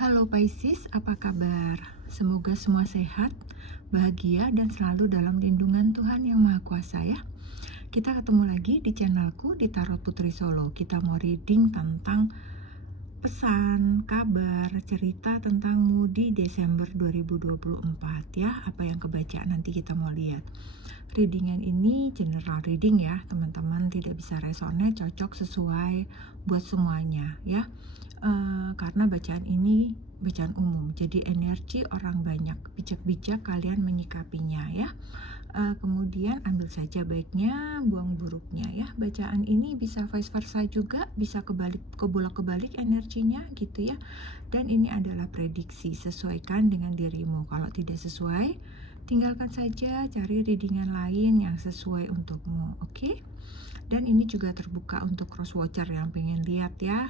Halo Pisces, apa kabar? Semoga semua sehat, bahagia, dan selalu dalam lindungan Tuhan Yang Maha Kuasa ya. Kita ketemu lagi di channelku di Tarot Putri Solo. Kita mau reading tentang pesan, kabar, cerita tentangmu di Desember 2024 ya. Apa yang kebaca nanti kita mau lihat. Readingan ini general reading ya, teman-teman, tidak bisa resonate, cocok sesuai buat semuanya ya. Karena bacaan ini bacaan umum, jadi energi orang banyak, bijak-bijak kalian menyikapinya ya. Kemudian ambil saja baiknya, buang buruknya ya. Bacaan ini bisa vice versa juga, bisa kebolak-kebalik energinya gitu ya. Dan ini adalah prediksi, sesuaikan dengan dirimu. Kalau tidak sesuai, tinggalkan saja, cari readingan lain yang sesuai untukmu, oke? Dan ini juga terbuka untuk cross watcher yang pengen lihat ya.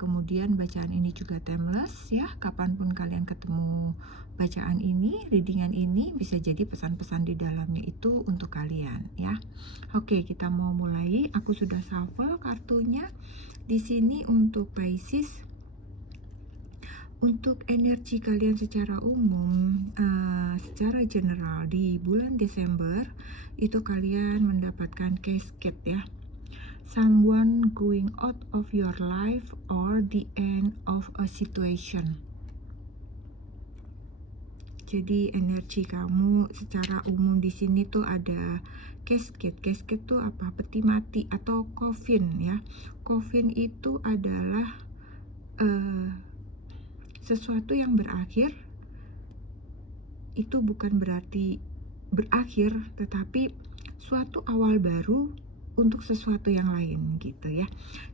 Kemudian bacaan ini juga timeless ya, kapanpun kalian ketemu bacaan ini, readingan ini, bisa jadi pesan-pesan di dalamnya itu untuk kalian ya. Oke, kita mau mulai. Aku sudah shuffle kartunya di sini untuk Pisces. Untuk energi kalian secara umum, secara general di bulan Desember itu kalian mendapatkan cascade ya. Someone going out of your life or the end of a situation. Jadi energi kamu secara umum di sini tuh ada cascade. Cascade tuh apa? Peti mati atau coffin ya. Coffin itu adalah sesuatu yang berakhir. Itu bukan berarti berakhir, tetapi suatu awal baru untuk sesuatu yang lain gitu ya.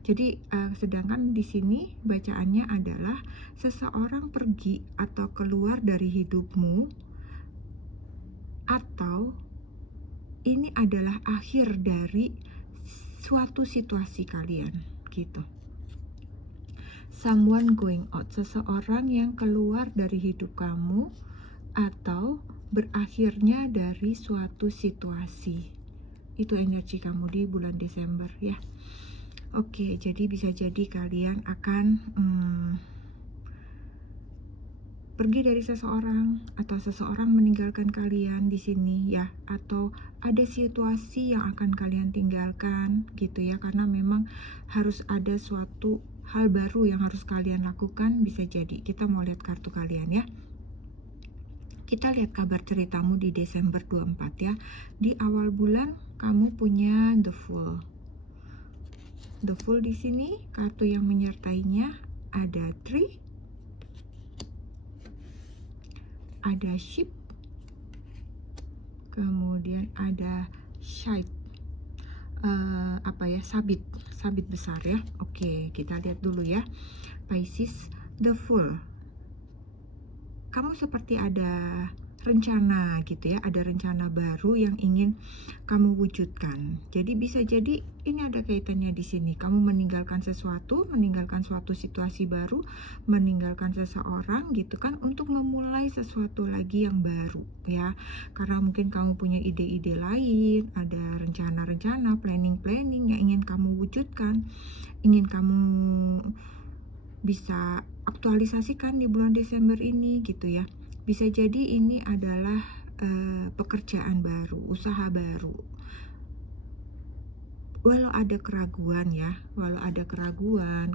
Jadi sedangkan di sini bacaannya adalah seseorang pergi atau keluar dari hidupmu, atau ini adalah akhir dari suatu situasi kalian gitu. Someone going out, seseorang yang keluar dari hidup kamu atau berakhirnya dari suatu situasi. Itu energi kamu di bulan Desember ya. Oke, jadi bisa jadi kalian akan pergi dari seseorang atau seseorang meninggalkan kalian di sini ya, atau ada situasi yang akan kalian tinggalkan gitu ya, karena memang harus ada suatu hal baru yang harus kalian lakukan. Bisa jadi. Kita mau lihat kartu kalian ya. Kita lihat kabar ceritamu di Desember 24 ya. Di awal bulan kamu punya The Fool. The Fool di sini kartu yang menyertainya ada Tree, ada Ship, kemudian ada Shite. Sabit besar ya. Oke, kita lihat dulu ya. Pisces, The Fool. Kamu seperti ada rencana gitu ya, ada rencana baru yang ingin kamu wujudkan. Jadi bisa jadi ini ada kaitannya di sini. Kamu meninggalkan sesuatu, meninggalkan suatu situasi baru, meninggalkan seseorang gitu kan, untuk memulai sesuatu lagi yang baru ya. Karena mungkin kamu punya ide-ide lain, ada rencana-rencana, planning-planning yang ingin kamu wujudkan, ingin kamu bisa aktualisasikan di bulan Desember ini gitu ya. Bisa jadi ini adalah pekerjaan baru, usaha baru. Walau ada keraguan ya,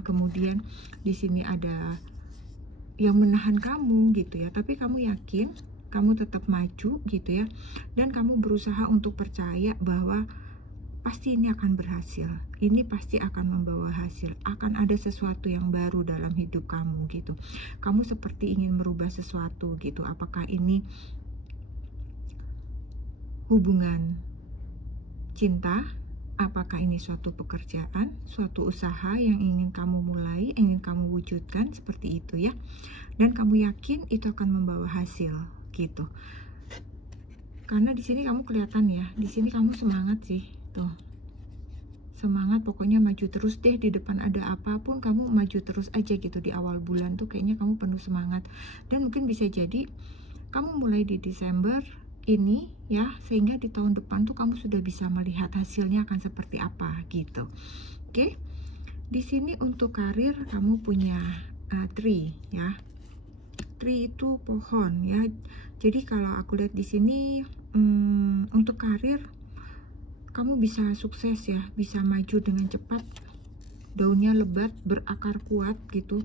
kemudian di sini ada yang menahan kamu gitu ya, tapi kamu yakin, kamu tetap maju gitu ya, dan kamu berusaha untuk percaya bahwa pasti ini akan berhasil, ini pasti akan membawa hasil, akan ada sesuatu yang baru dalam hidup kamu gitu. Kamu seperti ingin merubah sesuatu gitu. Apakah ini hubungan cinta, apakah ini suatu pekerjaan, suatu usaha yang ingin kamu mulai, ingin kamu wujudkan, seperti itu ya. Dan kamu yakin itu akan membawa hasil gitu. Karena di sini kamu kelihatan ya, di sini kamu semangat sih. Tuh, semangat, pokoknya maju terus deh, di depan ada apapun kamu maju terus aja gitu. Di awal bulan tuh kayaknya kamu penuh semangat. Dan mungkin bisa jadi kamu mulai di Desember ini ya, sehingga di tahun depan tuh kamu sudah bisa melihat hasilnya akan seperti apa gitu. Oke. Di sini untuk karir kamu punya tree ya. Tree itu pohon ya. Jadi kalau aku lihat di sini untuk karir kamu bisa sukses ya, bisa maju dengan cepat, daunnya lebat, berakar kuat gitu.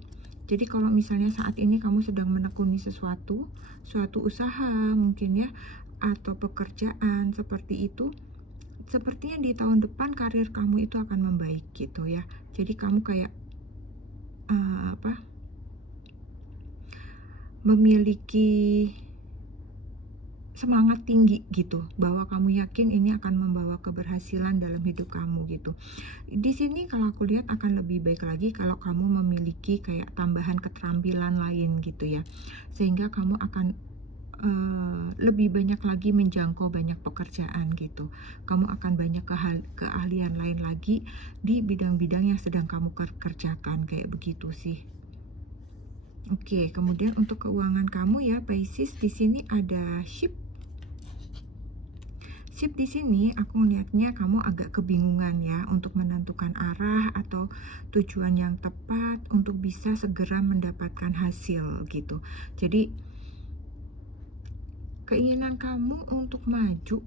Jadi kalau misalnya saat ini kamu sedang menekuni suatu usaha mungkin ya, atau pekerjaan seperti itu, sepertinya di tahun depan karir kamu itu akan membaik gitu ya. Jadi kamu kayak memiliki semangat tinggi gitu, bahwa kamu yakin ini akan membawa keberhasilan dalam hidup kamu gitu. Di sini kalau aku lihat akan lebih baik lagi kalau kamu memiliki kayak tambahan keterampilan lain gitu ya, sehingga kamu akan lebih banyak lagi menjangkau banyak pekerjaan gitu. Kamu akan banyak keahlian lain lagi di bidang-bidang yang sedang kamu kerjakan, kayak begitu sih. Oke, kemudian untuk keuangan kamu ya Pisces, di sini ada ship. Ship di sini aku lihatnya kamu agak kebingungan ya untuk menentukan arah atau tujuan yang tepat untuk bisa segera mendapatkan hasil gitu. Jadi keinginan kamu untuk maju,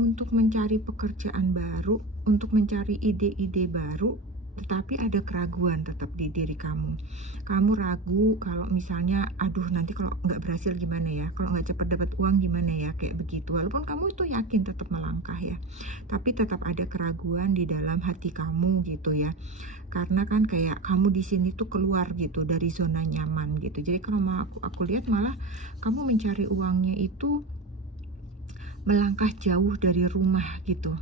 untuk mencari pekerjaan baru, untuk mencari ide-ide baru, tetapi ada keraguan tetap di diri kamu. Kamu ragu kalau misalnya, aduh nanti kalau nggak berhasil gimana ya, kalau nggak cepat dapat uang gimana ya, kayak begitu. Walaupun kamu itu yakin tetap melangkah ya, tapi tetap ada keraguan di dalam hati kamu gitu ya. Karena kan kayak kamu di sini tuh keluar gitu dari zona nyaman gitu. Jadi kalau aku lihat malah kamu mencari uangnya itu melangkah jauh dari rumah gitu.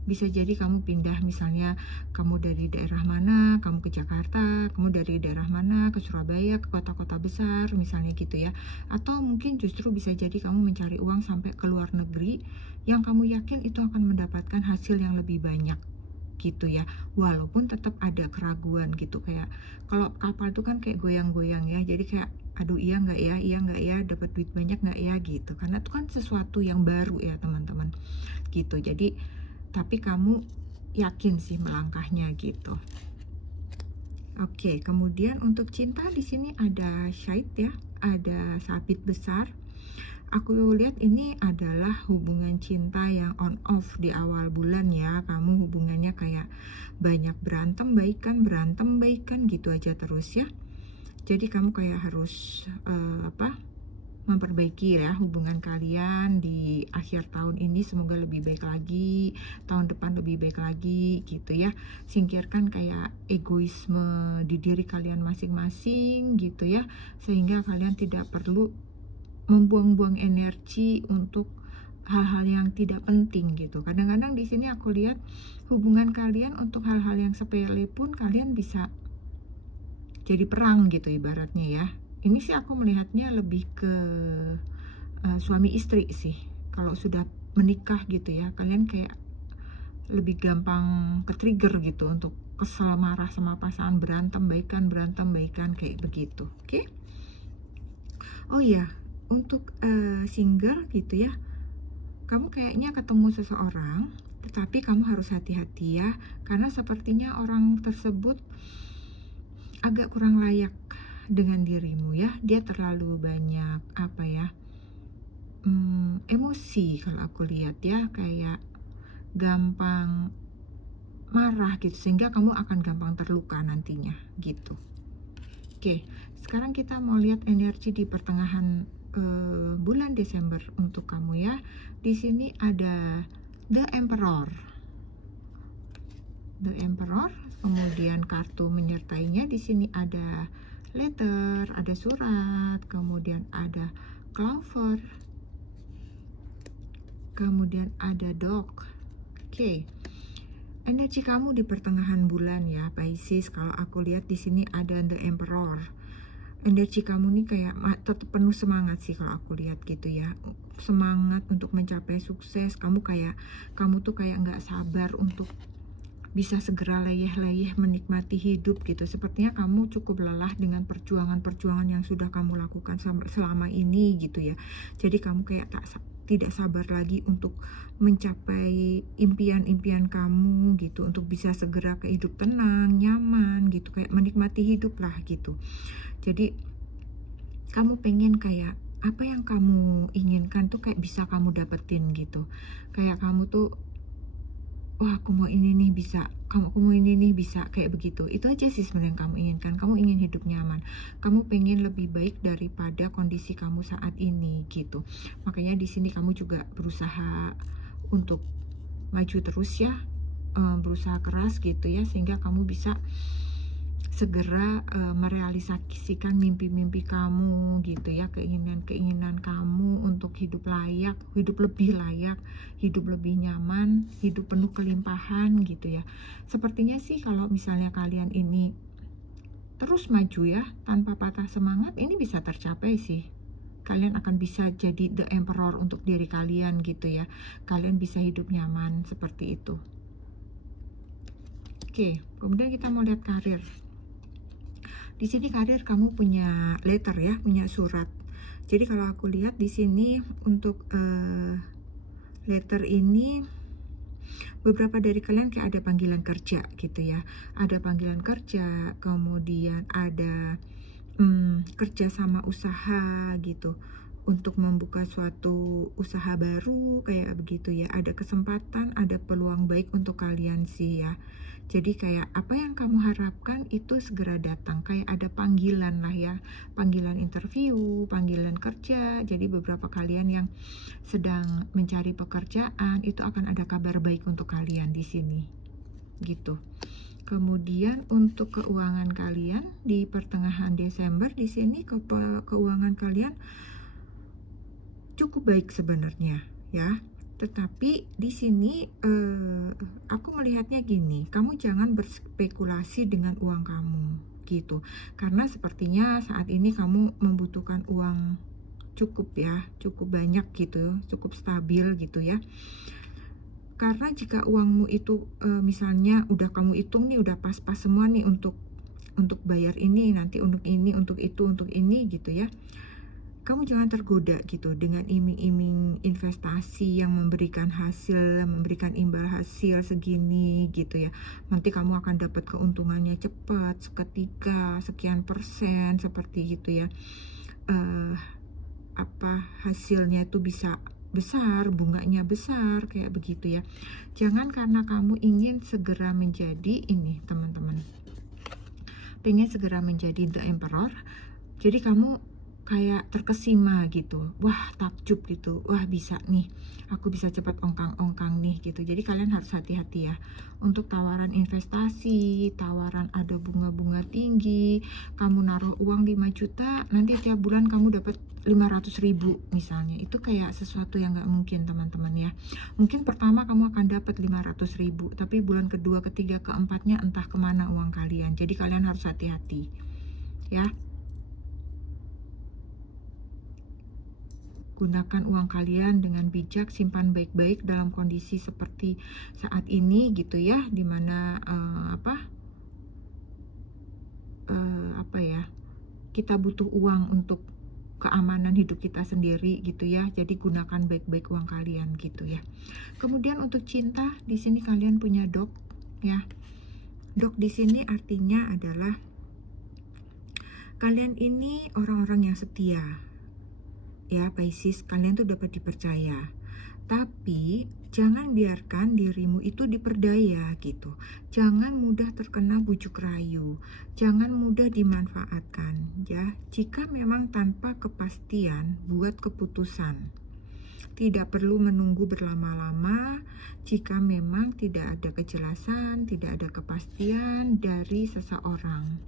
Bisa jadi kamu pindah, misalnya kamu dari daerah mana, kamu ke Jakarta, kamu dari daerah mana ke Surabaya, ke kota-kota besar misalnya gitu ya. Atau mungkin justru bisa jadi kamu mencari uang sampai ke luar negeri yang kamu yakin itu akan mendapatkan hasil yang lebih banyak gitu ya, walaupun tetap ada keraguan gitu. Kayak kalau kapal itu kan kayak goyang-goyang ya, jadi kayak aduh iya nggak ya, dapat duit banyak nggak ya gitu, karena itu kan sesuatu yang baru ya teman-teman gitu. Jadi tapi kamu yakin sih melangkahnya gitu. Oke, kemudian untuk cinta di sini ada shade ya, ada sabit besar. Aku lihat ini adalah hubungan cinta yang on off di awal bulan ya. Kamu hubungannya kayak banyak berantem baikan gitu aja terus ya. Jadi kamu kayak harus memperbaiki ya hubungan kalian di akhir tahun ini, semoga lebih baik lagi, tahun depan lebih baik lagi gitu ya. Singkirkan kayak egoisme di diri kalian masing-masing gitu ya, sehingga kalian tidak perlu membuang-buang energi untuk hal-hal yang tidak penting gitu. Kadang-kadang di sini aku lihat hubungan kalian untuk hal-hal yang sepele pun kalian bisa jadi perang gitu ibaratnya ya. Ini sih aku melihatnya lebih ke suami istri sih. Kalau sudah menikah gitu ya, kalian kayak lebih gampang ke trigger gitu untuk kesel, marah sama pasangan, berantem baikan kayak begitu. Oke? Oh iya, untuk single gitu ya, kamu kayaknya ketemu seseorang, tetapi kamu harus hati-hati ya, karena sepertinya orang tersebut agak kurang layak dengan dirimu ya. Dia terlalu banyak emosi kalau aku lihat ya, kayak gampang marah gitu, sehingga kamu akan gampang terluka nantinya gitu. Oke, sekarang kita mau lihat energi di pertengahan bulan Desember untuk kamu ya. Di sini ada The Emperor. The Emperor, kemudian kartu menyertainya di sini ada letter, ada surat, kemudian ada clover, kemudian ada dog. Oke. Energi kamu di pertengahan bulan ya Pisces, kalau aku lihat di sini ada The Emperor. Energi kamu nih kayak tetap penuh semangat sih kalau aku lihat gitu ya. Semangat untuk mencapai sukses. Kamu tuh kayak nggak sabar untuk bisa segera leyeh-leyeh menikmati hidup gitu. Sepertinya kamu cukup lelah dengan perjuangan-perjuangan yang sudah kamu lakukan selama ini gitu ya. Jadi kamu kayak tidak sabar lagi untuk mencapai impian-impian kamu gitu, untuk bisa segera ke hidup tenang, nyaman gitu, kayak menikmati hidup lah gitu. Jadi kamu pengen kayak apa yang kamu inginkan tuh kayak bisa kamu dapetin gitu. Kayak kamu tuh, wah aku mau ini nih bisa, aku mau ini nih bisa, kayak begitu. Itu aja sih sebenarnya yang kamu inginkan. Kamu ingin hidup nyaman, kamu pengen lebih baik daripada kondisi kamu saat ini gitu. Makanya di sini kamu juga berusaha untuk maju terus ya, berusaha keras gitu ya, sehingga kamu bisa segera merealisasikan mimpi-mimpi kamu gitu ya, keinginan-keinginan kamu untuk hidup layak, hidup lebih layak, hidup lebih nyaman, hidup penuh kelimpahan gitu ya. Sepertinya sih kalau misalnya kalian ini terus maju ya, tanpa patah semangat, ini bisa tercapai sih. Kalian akan bisa jadi the emperor untuk diri kalian gitu ya. Kalian bisa hidup nyaman seperti itu. Oke, kemudian kita mau lihat karir. Di sini karir kamu punya letter ya, punya surat. Jadi kalau aku lihat di sini untuk letter ini, beberapa dari kalian kayak ada panggilan kerja gitu ya. Ada panggilan kerja, kemudian ada kerja sama usaha gitu, untuk membuka suatu usaha baru kayak begitu ya. Ada kesempatan, ada peluang baik untuk kalian sih ya. Jadi kayak apa yang kamu harapkan itu segera datang, kayak ada panggilan lah ya, panggilan interview, panggilan kerja. Jadi beberapa kalian yang sedang mencari pekerjaan itu akan ada kabar baik untuk kalian di sini gitu. Kemudian untuk keuangan kalian di pertengahan Desember, di sini keuangan kalian cukup baik sebenarnya ya. Tetapi di sini aku melihatnya gini, kamu jangan berspekulasi dengan uang kamu gitu. Karena sepertinya saat ini kamu membutuhkan uang cukup ya, cukup banyak gitu, cukup stabil gitu ya. Karena jika uangmu itu misalnya udah kamu hitung nih, udah pas-pas semua nih untuk bayar ini, nanti untuk ini, untuk itu, untuk ini gitu ya. Kamu jangan tergoda gitu dengan iming-iming investasi yang memberikan hasil, memberikan imbal hasil segini gitu ya. Nanti kamu akan dapat keuntungannya cepat, seketika, sekian persen, seperti gitu ya. Hasilnya itu bisa besar, bunganya besar, kayak begitu ya. Jangan karena kamu ingin segera menjadi ini, teman-teman, pengen segera menjadi the emperor, jadi kamu kayak terkesima gitu, wah takjub gitu, wah bisa nih, aku bisa cepat ongkang-ongkang nih gitu. Jadi kalian harus hati-hati ya untuk tawaran investasi, tawaran ada bunga-bunga tinggi. Kamu naruh uang 5 juta, nanti tiap bulan kamu dapat 500.000 misalnya. Itu kayak sesuatu yang gak mungkin teman-teman ya. Mungkin pertama kamu akan dapat 500.000, tapi bulan kedua, ketiga, keempatnya entah kemana uang kalian. Jadi kalian harus hati-hati ya. Gunakan uang kalian dengan bijak, simpan baik-baik dalam kondisi seperti saat ini gitu ya, dimana kita butuh uang untuk keamanan hidup kita sendiri gitu ya. Jadi gunakan baik-baik uang kalian gitu ya. Kemudian untuk cinta, di sini kalian punya dog ya. Dog di sini artinya adalah kalian ini orang-orang yang setia ya, Pisces. Kalian tuh dapat dipercaya, tapi jangan biarkan dirimu itu diperdaya gitu. Jangan mudah terkena bujuk rayu, jangan mudah dimanfaatkan ya. Jika memang tanpa kepastian, buat keputusan. Tidak perlu menunggu berlama-lama. Jika memang tidak ada kejelasan, tidak ada kepastian dari seseorang,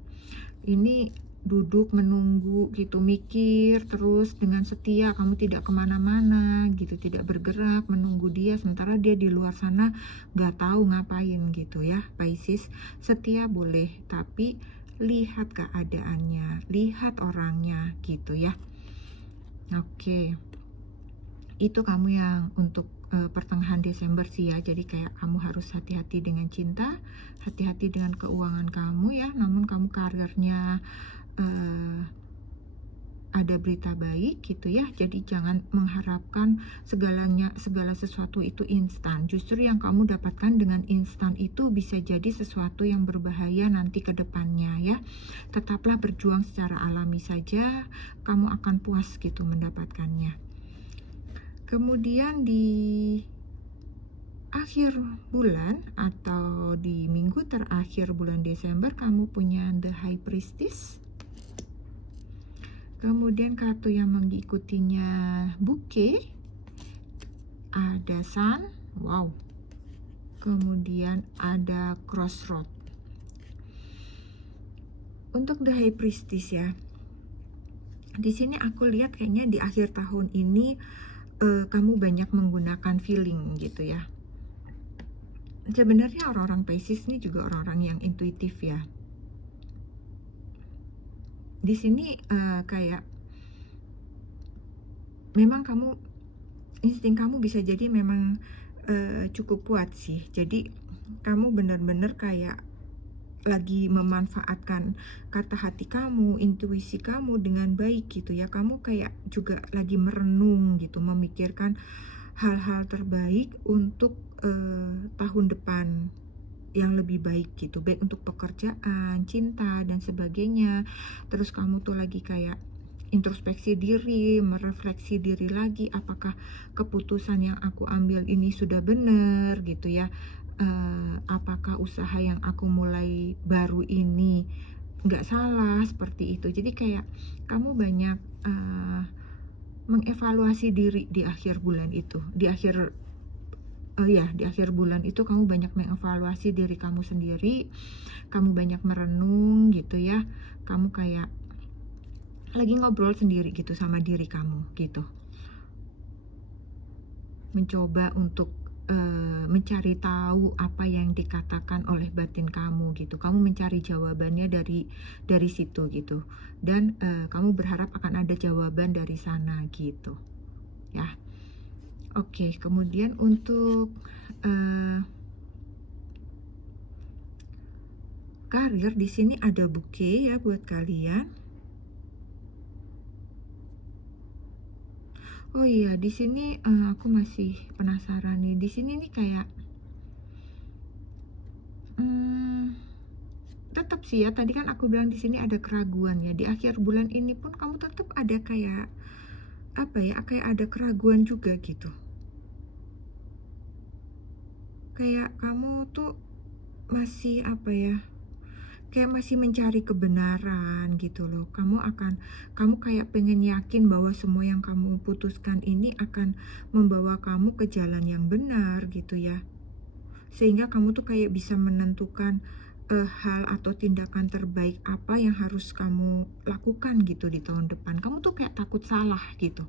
ini duduk menunggu gitu, mikir terus dengan setia, kamu tidak kemana-mana gitu, tidak bergerak menunggu dia, sementara dia di luar sana gak tahu ngapain gitu ya. Pisces, setia boleh, tapi lihat keadaannya, lihat orangnya gitu ya. Oke, itu kamu yang untuk pertengahan Desember sih ya. Jadi kayak kamu harus hati-hati dengan cinta, hati-hati dengan keuangan kamu ya. Namun kamu karirnya ada berita baik gitu ya. Jadi jangan mengharapkan segala sesuatu itu instan. Justru yang kamu dapatkan dengan instan itu bisa jadi sesuatu yang berbahaya nanti ke depannya ya. Tetaplah berjuang secara alami saja, kamu akan puas gitu mendapatkannya. Kemudian di akhir bulan atau di minggu terakhir bulan Desember kamu punya The High Priestess. Kemudian kartu yang mengikutinya Bouquet, ada Sun, wow. Kemudian ada Crossroad. Untuk The High Priestess ya, di sini aku lihat kayaknya di akhir tahun ini kamu banyak menggunakan feeling gitu ya. Sebenarnya orang-orang Pisces ini juga orang-orang yang intuitif ya. Di sini kayak memang kamu, insting kamu bisa jadi memang cukup kuat sih. Jadi kamu benar-benar kayak lagi memanfaatkan kata hati kamu, intuisi kamu dengan baik gitu ya. Kamu kayak juga lagi merenung gitu, memikirkan hal-hal terbaik untuk tahun depan yang lebih baik gitu, baik untuk pekerjaan, cinta, dan sebagainya. Terus kamu tuh lagi kayak introspeksi diri, merefleksi diri lagi, apakah keputusan yang aku ambil ini sudah benar gitu ya, apakah usaha yang aku mulai baru ini nggak salah, seperti itu. Jadi kayak kamu banyak mengevaluasi diri di akhir bulan itu, di akhir bulan itu kamu banyak mengevaluasi diri kamu sendiri, kamu banyak merenung gitu ya, kamu kayak lagi ngobrol sendiri gitu sama diri kamu gitu, mencoba untuk mencari tahu apa yang dikatakan oleh batin kamu gitu, kamu mencari jawabannya dari situ gitu, dan kamu berharap akan ada jawaban dari sana gitu ya. Oke, kemudian untuk karir di sini ada Bouquet ya buat kalian. Oh iya, di sini aku masih penasaran nih. Di sini nih kayak tetap sih ya. Tadi kan aku bilang di sini ada keraguan ya. Di akhir bulan ini pun kamu tetap ada kayak apa ya? Kayak ada keraguan juga gitu. Kayak kamu tuh masih apa ya? Kayak masih mencari kebenaran gitu loh. Kamu kayak pengen yakin bahwa semua yang kamu putuskan ini akan membawa kamu ke jalan yang benar gitu ya. Sehingga kamu tuh kayak bisa menentukan hal atau tindakan terbaik apa yang harus kamu lakukan gitu di tahun depan. Kamu tuh kayak takut salah gitu.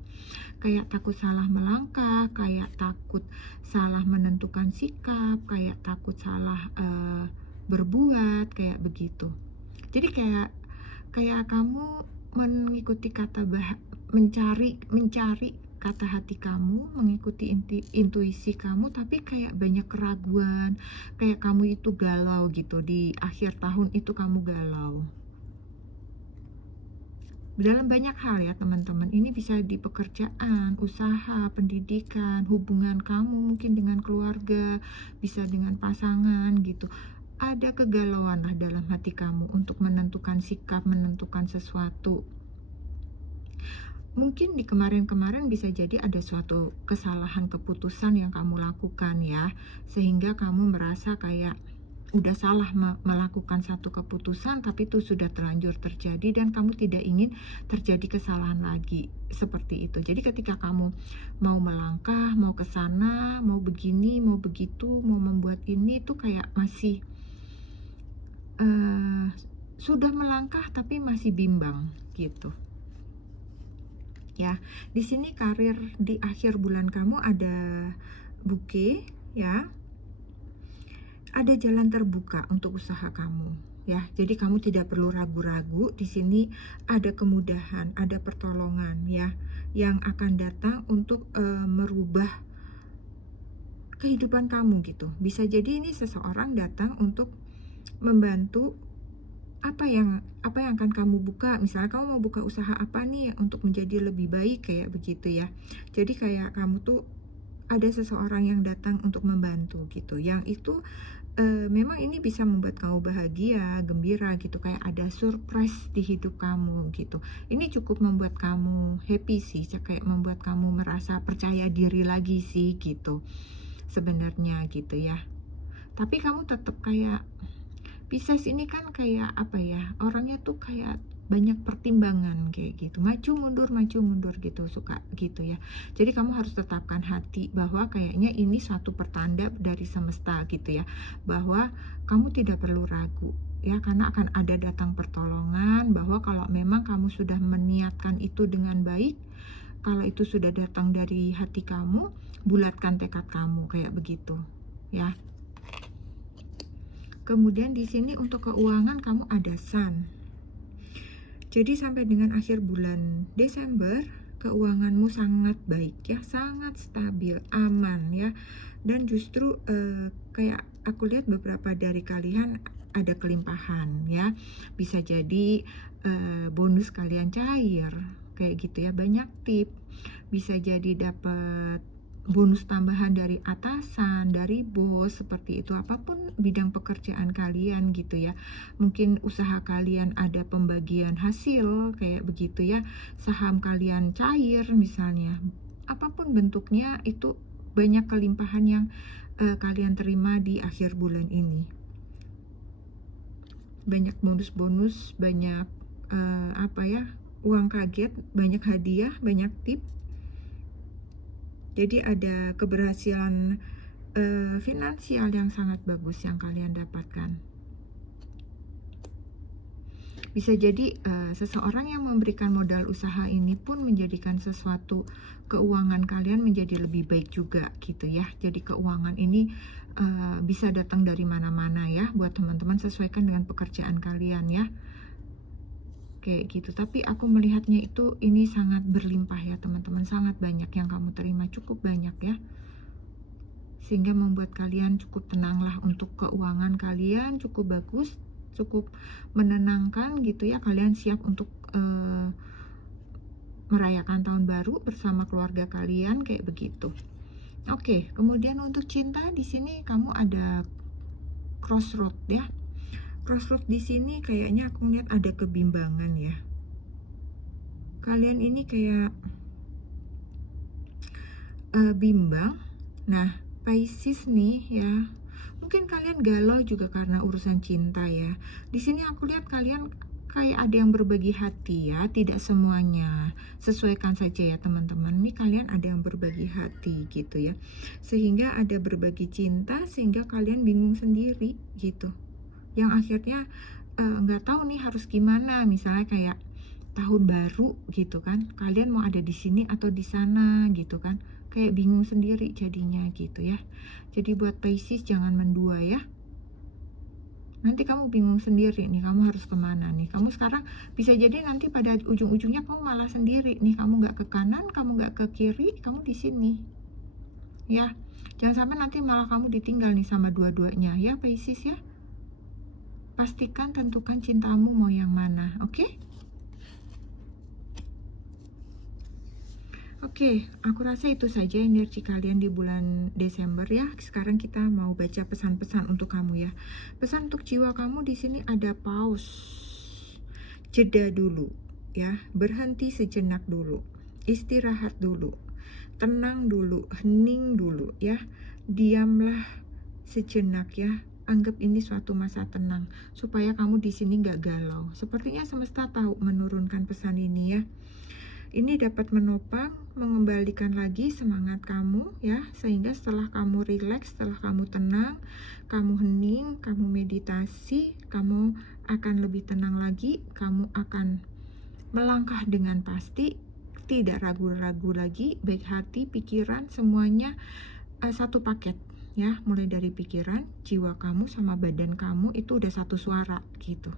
Kayak takut salah melangkah, kayak takut salah menentukan sikap, kayak takut salah berbuat kayak begitu. Jadi kayak kamu mengikuti mencari kata hati kamu, mengikuti intuisi kamu, tapi kayak banyak keraguan, kayak kamu itu galau gitu, di akhir tahun itu kamu galau dalam banyak hal ya teman-teman. Ini bisa di pekerjaan, usaha, pendidikan, hubungan kamu mungkin dengan keluarga, bisa dengan pasangan gitu. Ada kegalauan lah dalam hati kamu untuk menentukan sikap, menentukan sesuatu. Mungkin di kemarin-kemarin bisa jadi ada suatu kesalahan keputusan yang kamu lakukan ya, sehingga kamu merasa kayak udah salah melakukan satu keputusan, tapi itu sudah terlanjur terjadi dan kamu tidak ingin terjadi kesalahan lagi seperti itu. Jadi ketika kamu mau melangkah, mau ke sana, mau begini, mau begitu, mau membuat ini, itu kayak masih sudah melangkah tapi masih bimbang gitu. Ya, di sini karir di akhir bulan kamu ada Bouquet ya. Ada jalan terbuka untuk usaha kamu ya. Jadi kamu tidak perlu ragu-ragu. Di sini ada kemudahan, ada pertolongan ya yang akan datang untuk merubah kehidupan kamu gitu. Bisa jadi ini seseorang datang untuk membantu apa yang akan kamu buka. Misalnya kamu mau buka usaha apa nih untuk menjadi lebih baik kayak begitu ya. Jadi kayak kamu tuh ada seseorang yang datang untuk membantu gitu. Yang itu memang ini bisa membuat kamu bahagia, gembira gitu, kayak ada surprise di hidup kamu gitu. Ini cukup membuat kamu happy sih, kayak membuat kamu merasa percaya diri lagi sih gitu. Sebenarnya gitu ya. Tapi kamu tetap kayak Pisces ini kan kayak apa ya, orangnya tuh kayak banyak pertimbangan kayak gitu, maju mundur gitu, suka gitu ya. Jadi kamu harus tetapkan hati bahwa kayaknya ini suatu pertanda dari semesta gitu ya, bahwa kamu tidak perlu ragu ya, karena akan ada datang pertolongan, bahwa kalau memang kamu sudah meniatkan itu dengan baik, kalau itu sudah datang dari hati kamu, bulatkan tekad kamu kayak begitu ya. Kemudian di sini untuk keuangan kamu ada Sun. Jadi sampai dengan akhir bulan Desember keuanganmu sangat baik ya, sangat stabil, aman ya. Dan justru kayak aku lihat beberapa dari kalian ada kelimpahan ya. Bisa jadi bonus kalian cair kayak gitu ya, banyak tip. Bisa jadi dapat bonus tambahan dari atasan, dari bos, seperti itu. Apapun bidang pekerjaan kalian gitu ya, mungkin usaha kalian ada pembagian hasil kayak begitu ya, saham kalian cair misalnya, apapun bentuknya itu banyak kelimpahan yang kalian terima di akhir bulan ini. Banyak bonus-bonus, banyak uang kaget, banyak hadiah, banyak tip. Jadi ada keberhasilan finansial yang sangat bagus yang kalian dapatkan. Bisa jadi seseorang yang memberikan modal usaha ini pun menjadikan sesuatu keuangan kalian menjadi lebih baik juga gitu ya. Jadi keuangan ini bisa datang dari mana-mana ya, buat teman-teman sesuaikan dengan pekerjaan kalian ya. Kayak gitu. Tapi aku melihatnya itu ini sangat berlimpah ya teman-teman, sangat banyak yang kamu terima, cukup banyak ya, sehingga membuat kalian cukup tenanglah untuk keuangan kalian, cukup bagus, cukup menenangkan gitu ya. Kalian siap untuk merayakan tahun baru bersama keluarga kalian kayak begitu. Oke, kemudian untuk cinta di sini kamu ada crossroad ya. Crossroad di sini kayaknya aku lihat ada kebimbangan ya. Kalian ini kayak bimbang. Nah, Pisces nih ya. Mungkin kalian galau juga karena urusan cinta ya. Di sini aku lihat kalian kayak ada yang berbagi hati ya, tidak semuanya. Sesuaikan saja ya teman-teman. Nih kalian ada yang berbagi hati gitu ya. Sehingga ada berbagi cinta sehingga kalian bingung sendiri gitu. Yang akhirnya nggak tahu nih harus gimana. Misalnya kayak tahun baru gitu kan, kalian mau ada di sini atau di sana gitu kan, kayak bingung sendiri jadinya gitu ya. Jadi buat Pisces jangan mendua ya, nanti kamu bingung sendiri nih kamu harus kemana nih. Kamu sekarang bisa jadi nanti pada ujung-ujungnya kamu malah sendiri nih, kamu nggak ke kanan, kamu nggak ke kiri, kamu di sini ya. Jangan sampai nanti malah kamu ditinggal nih sama dua-duanya ya Pisces ya. Pastikan tentukan cintamu mau yang mana, oke? Oke, aku rasa itu saja energi kalian di bulan Desember ya. Sekarang kita mau baca pesan-pesan untuk kamu ya. Pesan untuk jiwa kamu di sini ada pause, jeda dulu ya, berhenti sejenak dulu, istirahat dulu, tenang dulu, hening dulu ya, diamlah sejenak ya. Anggap ini suatu masa tenang supaya kamu di sini nggak galau. Sepertinya semesta tahu menurunkan pesan ini ya. Ini dapat menopang, mengembalikan lagi semangat kamu ya, sehingga setelah kamu rileks, setelah kamu tenang, kamu hening, kamu meditasi, kamu akan lebih tenang lagi, kamu akan melangkah dengan pasti, tidak ragu-ragu lagi, baik hati, pikiran, semuanya satu paket ya, mulai dari pikiran, jiwa kamu sama badan kamu itu udah satu suara gitu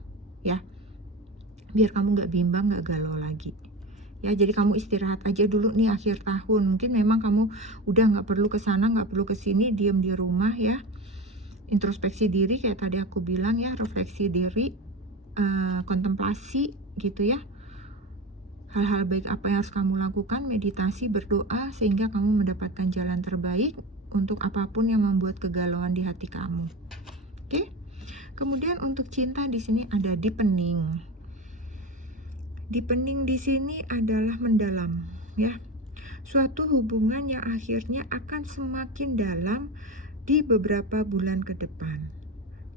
ya, biar kamu nggak bimbang, nggak galau lagi ya. Jadi kamu istirahat aja dulu nih akhir tahun. Mungkin memang kamu udah nggak perlu ke sana, nggak perlu ke sini, diam di rumah ya, introspeksi diri kayak tadi aku bilang ya, refleksi diri, kontemplasi gitu ya. Hal-hal baik apa yang harus kamu lakukan, meditasi, berdoa, sehingga kamu mendapatkan jalan terbaik untuk apapun yang membuat kegalauan di hati kamu. Oke? Kemudian untuk cinta di sini ada deepening. Deepening di sini adalah mendalam, ya. Suatu hubungan yang akhirnya akan semakin dalam di beberapa bulan ke depan.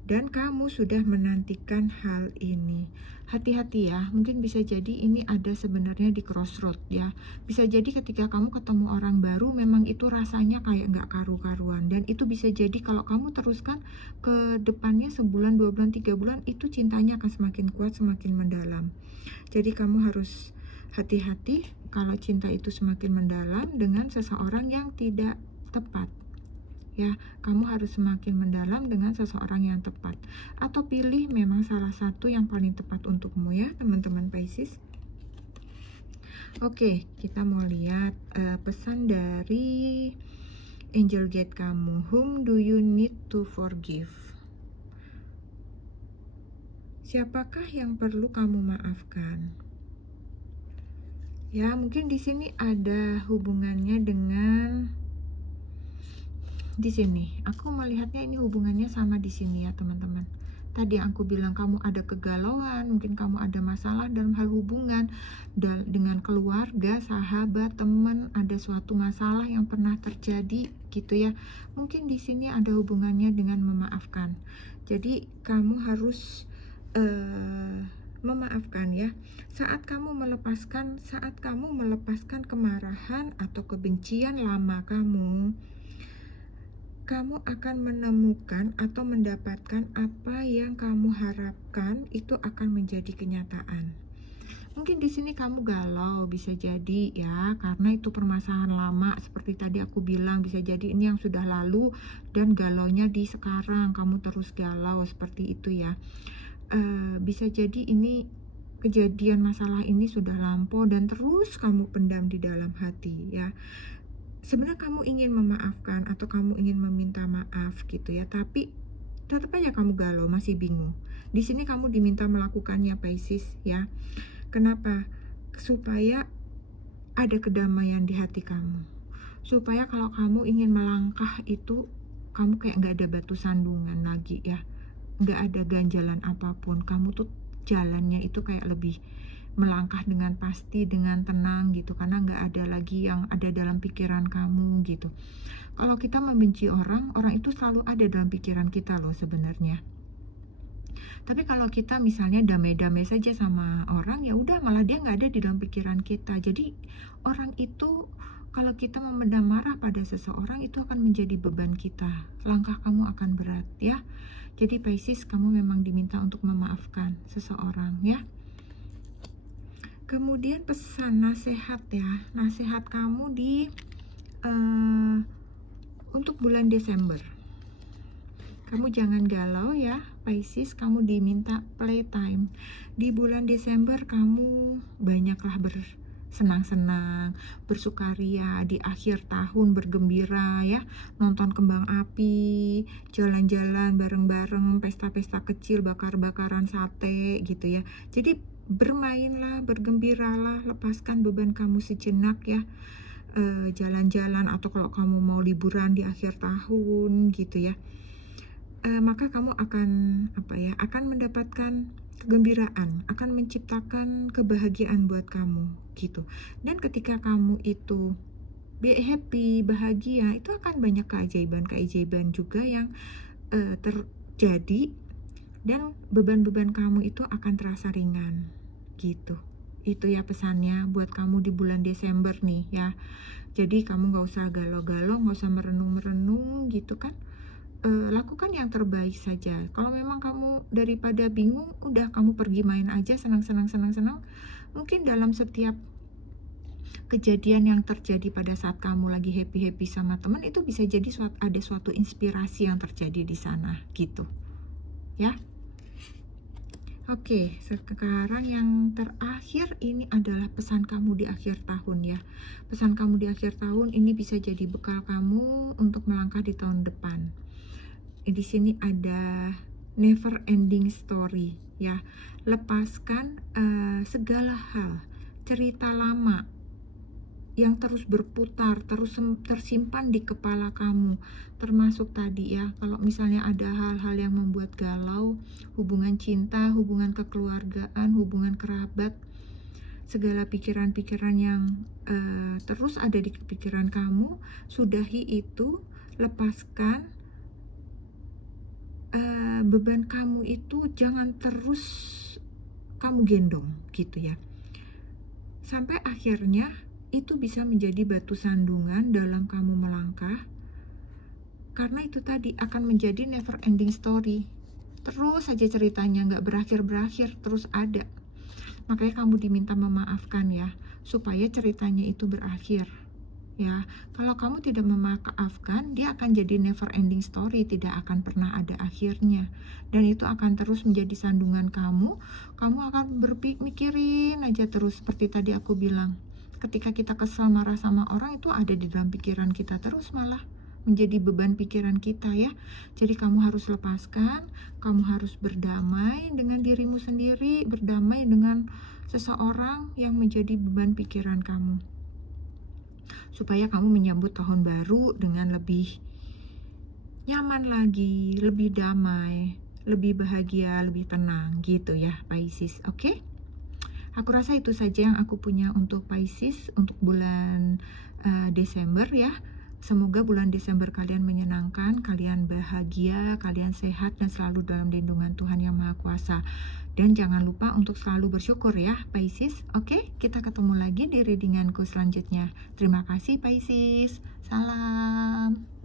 Dan kamu sudah menantikan hal ini. Hati-hati ya, mungkin bisa jadi ini ada sebenarnya di crossroad ya. Bisa jadi ketika kamu ketemu orang baru, memang itu rasanya kayak nggak karu-karuan. Dan itu bisa jadi kalau kamu teruskan ke depannya sebulan, 2 bulan, 3 bulan, itu cintanya akan semakin kuat, semakin mendalam. Jadi kamu harus hati-hati kalau cinta itu semakin mendalam dengan seseorang yang tidak tepat. Ya, kamu harus semakin mendalam dengan seseorang yang tepat, atau pilih memang salah satu yang paling tepat untukmu ya, teman-teman Pisces. Oke, kita mau lihat pesan dari angel guide kamu. Whom do you need to forgive? Siapakah yang perlu kamu maafkan? Ya, mungkin di sini ada hubungannya dengan di sini. Aku melihatnya ini hubungannya sama di sini ya, teman-teman. Tadi yang aku bilang kamu ada kegalauan, mungkin kamu ada masalah dalam hal hubungan dengan keluarga, sahabat, teman, ada suatu masalah yang pernah terjadi gitu ya. Mungkin di sini ada hubungannya dengan memaafkan. Jadi kamu harus memaafkan ya. Saat kamu melepaskan kemarahan atau kebencian lama kamu akan menemukan atau mendapatkan apa yang kamu harapkan, itu akan menjadi kenyataan. Mungkin di sini kamu galau, bisa jadi ya, karena itu permasalahan lama seperti tadi aku bilang, bisa jadi ini yang sudah lalu dan galaunya di sekarang, kamu terus galau seperti itu ya. Bisa jadi ini kejadian masalah ini sudah lampau dan terus kamu pendam di dalam hati ya. Sebenarnya kamu ingin memaafkan atau kamu ingin meminta maaf gitu ya, tapi tetap aja kamu galau, masih bingung. Di sini kamu diminta melakukannya Pisces ya. Kenapa? Supaya ada kedamaian di hati kamu. Supaya kalau kamu ingin melangkah itu, kamu kayak nggak ada batu sandungan lagi ya. Nggak ada ganjalan apapun. Kamu tuh jalannya itu kayak lebih melangkah dengan pasti, dengan tenang gitu, karena nggak ada lagi yang ada dalam pikiran kamu gitu. Kalau kita membenci orang itu selalu ada dalam pikiran kita loh sebenarnya. Tapi kalau kita misalnya damai-damai saja sama orang, ya udah malah dia nggak ada di dalam pikiran kita. Jadi orang itu, kalau kita memendam marah pada seseorang, itu akan menjadi beban kita. Langkah kamu akan berat ya. Jadi Pisces, kamu memang diminta untuk memaafkan seseorang ya. Kemudian pesan nasihat ya, nasihat kamu di untuk bulan Desember. Kamu jangan galau ya Pisces, kamu diminta playtime. Di bulan Desember kamu banyaklah bersenang-senang, bersukaria, di akhir tahun bergembira ya, nonton kembang api, jalan-jalan bareng-bareng, pesta-pesta kecil, bakar-bakaran sate gitu ya. Jadi bermainlah, bergembiralah, lepaskan beban kamu sejenak ya. Jalan-jalan atau kalau kamu mau liburan di akhir tahun gitu ya. Maka kamu akan mendapatkan kegembiraan, akan menciptakan kebahagiaan buat kamu gitu. Dan ketika kamu itu happy, bahagia, itu akan banyak keajaiban juga yang terjadi, dan beban-beban kamu itu akan terasa ringan gitu. Itu ya pesannya buat kamu di bulan Desember nih ya. Jadi kamu gak usah galau-galau, gak usah merenung-merenung gitu kan. Lakukan yang terbaik saja. Kalau memang kamu daripada bingung, udah kamu pergi main aja, senang-senang. Mungkin dalam setiap kejadian yang terjadi pada saat kamu lagi happy-happy sama teman, itu bisa jadi ada suatu inspirasi yang terjadi di sana gitu ya. Oke, sekarang yang terakhir ini adalah pesan kamu di akhir tahun ya. Pesan kamu di akhir tahun ini bisa jadi bekal kamu untuk melangkah di tahun depan. Di sini ada never ending story ya. Lepaskan segala hal, cerita lama yang terus berputar, terus tersimpan di kepala kamu, termasuk tadi ya, kalau misalnya ada hal-hal yang membuat galau, hubungan cinta, hubungan kekeluargaan, hubungan kerabat, segala pikiran-pikiran yang terus ada di pikiran kamu, sudahi itu, lepaskan. Beban kamu itu jangan terus kamu gendong gitu ya, sampai akhirnya itu bisa menjadi batu sandungan dalam kamu melangkah, karena itu tadi akan menjadi never ending story, terus saja ceritanya nggak berakhir-berakhir, terus ada. Makanya kamu diminta memaafkan ya, supaya ceritanya itu berakhir ya. Kalau kamu tidak memaafkan, dia akan jadi never ending story, tidak akan pernah ada akhirnya, dan itu akan terus menjadi sandungan kamu akan mikirin aja terus. Seperti tadi aku bilang, ketika kita kesal marah sama orang, itu ada di dalam pikiran kita terus, malah menjadi beban pikiran kita ya. Jadi kamu harus lepaskan, kamu harus berdamai dengan dirimu sendiri, berdamai dengan seseorang yang menjadi beban pikiran kamu, supaya kamu menyambut tahun baru dengan lebih nyaman lagi, lebih damai, lebih bahagia, lebih tenang gitu ya Pisces. Oke? Aku rasa itu saja yang aku punya untuk Pisces untuk bulan Desember ya. Semoga bulan Desember kalian menyenangkan, kalian bahagia, kalian sehat dan selalu dalam lindungan Tuhan Yang Maha Kuasa. Dan jangan lupa untuk selalu bersyukur ya Pisces. Oke, kita ketemu lagi di readinganku selanjutnya. Terima kasih Pisces. Salam.